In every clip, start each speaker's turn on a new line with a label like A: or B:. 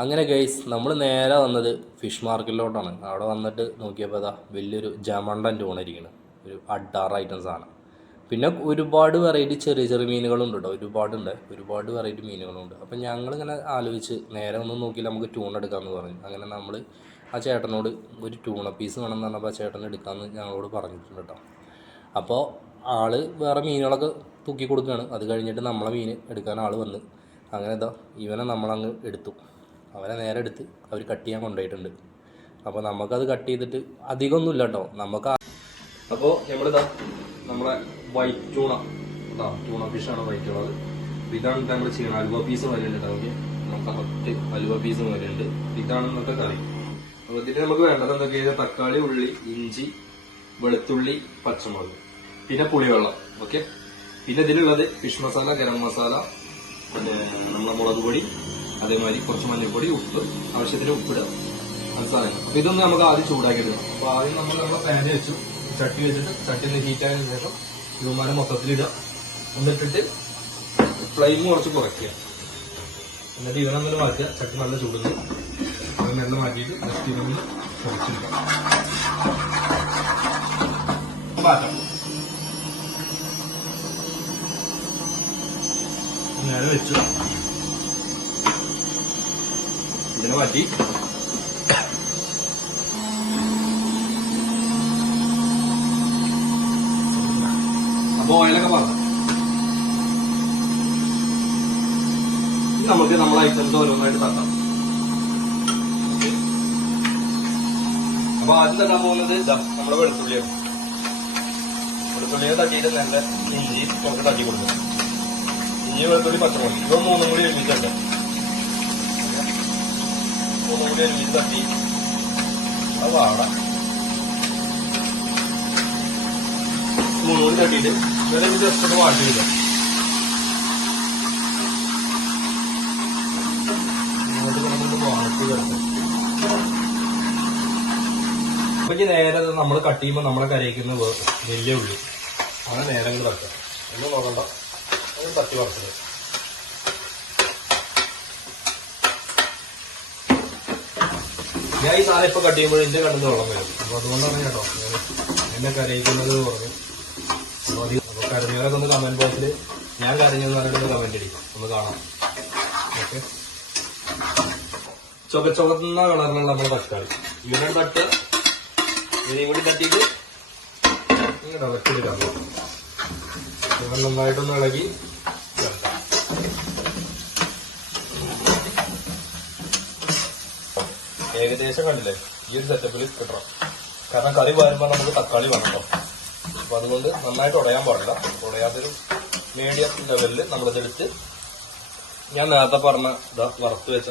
A: അങ്ങനെ ഗൈസ് നമ്മൾ നേരെ വന്നത് ഫിഷ് മാർക്കറ്റിലോട്ടാണ് അവിടെ വന്നിട്ട് നോക്കിയപ്പോൾ അതാ വലിയൊരു ജമണ്ടൻ ട്യൂണ ഇരിക്കണം ഒരു അഡാറ് ഐറ്റംസ് ആണ് പിന്നെ ഒരുപാട് വെറൈറ്റി ചെറിയ ചെറിയ മീനുകളുണ്ട് കേട്ടോ ഒരുപാടുണ്ട്. ഒരുപാട് വെറൈറ്റി മീനുകളുണ്ട്. അപ്പം ഞങ്ങളിങ്ങനെ ആലോചിച്ച് നേരെ ഒന്നും നോക്കിയില്ല നമുക്ക് ട്യൂൺ എടുക്കാമെന്ന് പറഞ്ഞു. അങ്ങനെ നമ്മൾ ആ ചേട്ടനോട് ഒരു ട്യൂണ പീസ് വേണം എന്ന് പറഞ്ഞപ്പോൾ ആ ചേട്ടൻ എടുക്കാമെന്ന് ഞങ്ങളോട് പറഞ്ഞിട്ടുണ്ട് കേട്ടോ അപ്പോൾ ആൾ വേറെ മീനുകളൊക്കെ തൂക്കി കൊടുക്കുകയാണ് അത് കഴിഞ്ഞിട്ട് നമ്മളെ മീൻ എടുക്കാൻ ആൾ വന്ന്. അങ്ങനെ ഇതാ ഇവനെ നമ്മളങ്ങ് എടുത്തു. അവനെ നേരെ എടുത്ത് അവർ കട്ട് ചെയ്യാൻ കൊണ്ടുപോയിട്ടുണ്ട്. അപ്പോൾ നമുക്കത് കട്ട് ചെയ്തിട്ട് അധികമൊന്നുമില്ല കേട്ടോ നമുക്ക് അപ്പോൾ നമ്മളിതാ നമ്മളെ വൈറ്റ് ടൂണ ഇതാ ടൂണ ഫിഷാണ് വൈറ്റ് ടൂണ ഇതാണ് നമ്മൾ ചെയ്യണം അലുവ പീസ് വരുന്നുണ്ട് നമുക്ക് നമുക്ക് ഒറ്റ അലുവ പീസ് വരുന്നുണ്ട് ഇതാണ് നമുക്ക് കറി. അപ്പോൾ ഇതിന് നമുക്ക് വേണ്ടത് എന്തൊക്കെയാണ് തക്കാളി ഉള്ളി ഇഞ്ചി വെളുത്തുള്ളി പച്ചമുളക്. പിന്നെ പുളിവെള്ളം. ഓക്കെ? പിന്നെ ഇതിലുള്ളത് ഫിഷ് മസാല ഗരം മസാല പിന്നെ നമ്മളെ മുളക് പൊടി അതേമാതിരി കുറച്ച് മഞ്ഞൾപ്പൊടി ഉപ്പ് ആവശ്യത്തിന് ഉപ്പിടുക. സാധനം. അപ്പൊ ഇതൊന്ന് നമുക്ക് ആദ്യം ചൂടാക്കി എടുക്കണം അപ്പൊ ആദ്യം നമ്മൾ നമ്മുടെ പാനി വെച്ചു. ചട്ടി വെച്ചിട്ട് ചട്ടി ഒന്ന് ഹീറ്റ് ആയതിനു ശേഷം ഇവന്മാരെ മൊത്തത്തിലിടുക എന്നിട്ടിട്ട് ഫ്ലെയിം കുറച്ച് കുറയ്ക്കുക. എന്നിട്ട് ഇവനൊന്നും മാറ്റുക. ചട്ടി നല്ല ചൂടുന്നു. മെല്ലെ മാറ്റിയിട്ട് ജസ്റ്റ് ഇവനൊന്ന് കുറച്ചെടുക്കാം മാറ്റാം. നേരെ വെച്ചു ഇതിനെ മാറ്റി. അപ്പൊ ഓയിലൊക്കെ പറഞ്ഞു. നമുക്ക് നമ്മളെ ഐറ്റംസ് ഓരോന്നായിട്ട് തട്ടാം. അപ്പൊ ആദ്യം തട്ടാൻ പോകുന്നത് ഇതാ നമ്മുടെ വെളുത്തുള്ളിയാണ്. വെളുത്തുള്ളിയെ തട്ടിയിട്ട് നല്ല ഇഞ്ചി നമുക്ക് തട്ടി കൊടുക്കും ഇഞ്ചി വെളുത്തുള്ളി പച്ചമുളക്. ഇവ മൂന്നും കൂടി മൂന്നും ഒരുമിച്ച് തട്ടി അത് വാട മൂന്നും കൂടി തട്ടിയിട്ട് ജസ്റ്റ് ഒന്ന് വാട്ടി വിടുക ഇങ്ങോട്ട് കിടന്നിട്ട് വാട്ടി അപ്പൊ നേരെ നമ്മൾ കട്ട് ചെയ്യുമ്പോൾ നമ്മളെ കരയിക്കുന്ന വലിയ ഉള്ളി. അങ്ങനെ നേരെ അങ്ങ് തട്ടുക ഒന്നും നോക്കണ്ട. തട്ടി വറുത്തത് ഞാൻ ഈ സാധനം ഇപ്പൊ കട്ട് ചെയ്യുമ്പോൾ എന്റെ കണ്ണിൽ വെള്ളം വരും. അപ്പൊ അതുകൊണ്ടാണ് കേട്ടോ എന്നെ കരയിക്കുന്നത് പറഞ്ഞു. അപ്പൊ കരഞ്ഞവരൊക്കെ ഒന്ന് കമന്റ് ബോക്സിൽ ഞാൻ കരഞ്ഞെന്ന് പറഞ്ഞിട്ട് കമന്റ് അടിക്കും. ഒന്ന് കാണാം. ഓക്കെ ചുവ ചുവന്ന കളറിലുള്ള നമ്മുടെ തക്കാളി. ഇവിടെ തട്ട്. ഇതിനെയും കൂടി തട്ടിയിട്ട് ഇങ്ങനെ വെച്ചിട്ട് നന്നായിട്ടൊന്ന് ഇളകി. ഏകദേശം കണ്ടില്ലേ? ഈ ഒരു സെറ്റപ്പിൽ കിട്ടണം. കാരണം കറി വരുമ്പോൾ നമുക്ക് തക്കാളി വേണം അപ്പോൾ അപ്പൊ അതുകൊണ്ട് നന്നായിട്ട് ഉടയാൻ പാടില്ല. ഉടയാത്തൊരു മീഡിയം ലെവലിൽ നമ്മളിതെടുത്ത് ഞാൻ നേരത്തെ പറഞ്ഞ ഇതാ വറുത്ത് വെച്ച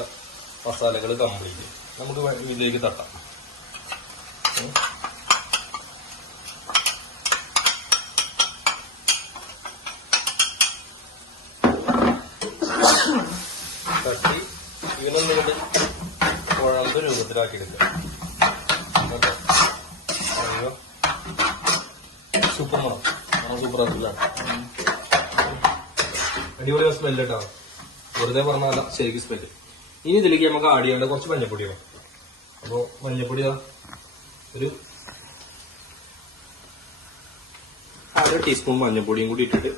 A: മസാലകൾ കംപ്ലീറ്റ് നമുക്ക് ഇതിലേക്ക്. തട്ടി. അയ്യോ. സൂപ്പർ മണം സൂപ്പർ ആക്കില്ല അടിപൊളി സ്മെല്ല് കേട്ടോ. വെറുതെ പറഞ്ഞാല ശരിക്കും സ്മെല്ല് ഇനി ഇതിലേക്ക് നമുക്ക് ആഡ് ചെയ്യേണ്ട കുറച്ച് മഞ്ഞപ്പൊടി വേണം അപ്പോൾ മഞ്ഞപ്പൊടി ഒരു അര ടീസ്പൂൺ മഞ്ഞപ്പൊടിയും കൂടി ഇട്ടിട്ട്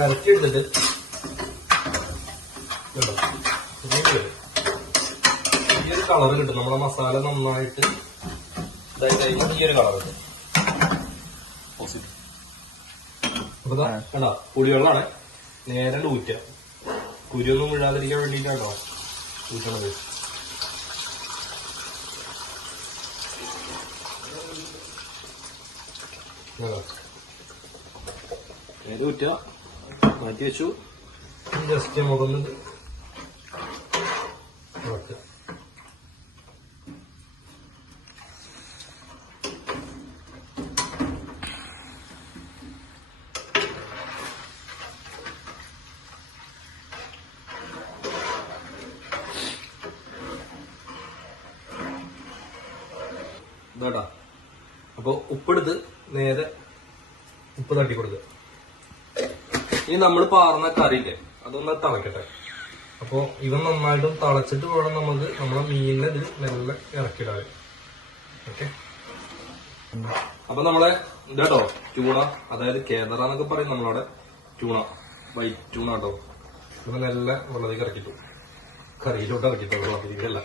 A: ഒന്ന് ചേർക്കാം. അപ്പൊ വരട്ടി എടുത്തിട്ട് കണ്ടോ? ഇങ്ങനെ വരും. ഈ ഒരു കളർ കിട്ടും നമ്മുടെ മസാല നന്നായിട്ട് ഇതായി കഴിയുമ്പോൾ ഈ ഒരു കളർ കിട്ടും അപ്പൊ കണ്ടോ പുളിവെള്ളമാണ് നേരെ ഊറ്റ കുരിയൊന്നും വീഴാതിരിക്കാൻ വേണ്ടിയിട്ടാണോ ഊറ്റണത്? നേരെ ഊറ്റുക മാറ്റി വെച്ചു ജസ്റ്റ് മുകളിൽ ഇളക്കുക ഉപ്പെടുത്ത് നേരെ ഉപ്പ് തട്ടി കൊടുക്കുക ഇനി നമ്മൾ പാർന്ന കറിയില്ലേ? അതൊന്ന് തിളക്കട്ടെ. അപ്പോ ഇവ നന്നായിട്ടും തിളച്ചിട്ട് വേണം നമുക്ക് നമ്മുടെ മീനിനെ ഇതിൽ മെല്ലെ ഇറക്കിടാൻ. ഓക്കെ? അപ്പൊ നമ്മളെ ഇതാട്ടോ ട്യൂണ അതായത് കേന്ദ്ര എന്നൊക്കെ പറയും നമ്മളവിടെ. ട്യൂണ വൈറ്റ് ട്യൂണ കേട്ടോ ഇത് നല്ല വെള്ളത്തേക്ക് ഇറക്കിട്ടു. കറിയിലോട്ട് ഇറക്കിട്ടു വെള്ളത്തിലേക്കല്ല.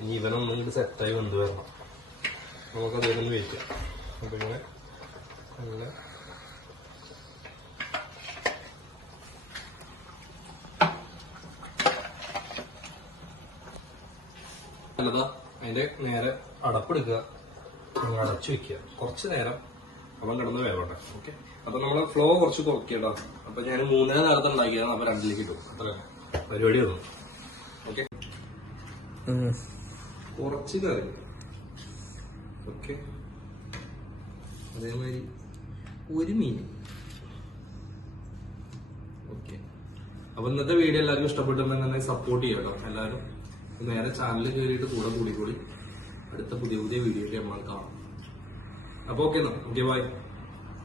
A: ഇനി ഇവനൊന്നും കൂടി സെറ്റായി വെന്ത് വരണം. നമുക്ക് അതിനൊന്ന് വെയിറ്റ് ചെയ്യാം അപ്പൊ ഇങ്ങനെ നല്ല നല്ലതാ അതിന്റെ നേരെ അടപ്പെടുക്കുക നിങ്ങൾ അടച്ചു വെക്കുക. കുറച്ച് നേരം അപ്പം കിടന്ന് വേവട്ടെ. ഓക്കെ അപ്പൊ നമ്മളെ ഫ്ലോ കുറച്ച് കുറയ്ക്കട്ടോ അപ്പൊ ഞാൻ മൂന്നര നേരത്തെ ഉണ്ടാക്കിയതാണ് അപ്പൊ രണ്ടിലേക്ക് ഇട്ടു. അത്ര പരിപാടി വന്നു ഓക്കെ കുറച്ച് കറി. ഓക്കെ അതേമാതിരി ഒരു മീൻ. ഓക്കെ അപ്പൊ ഇന്നത്തെ വീഡിയോ എല്ലാവർക്കും ഇഷ്ടപ്പെട്ടിട്ടുണ്ടെങ്കിൽ സപ്പോർട്ട് ചെയ്യാം കേട്ടോ. എല്ലാവരും നേരെ ചാനലിൽ കയറിയിട്ട് കൂടെ കൂടിക്കൂടി കൂടി അടുത്ത പുതിയ പുതിയ വീഡിയോയിൽ നമ്മൾ കാണാം. അപ്പൊ ഓക്കെ എന്നാ. Okay bye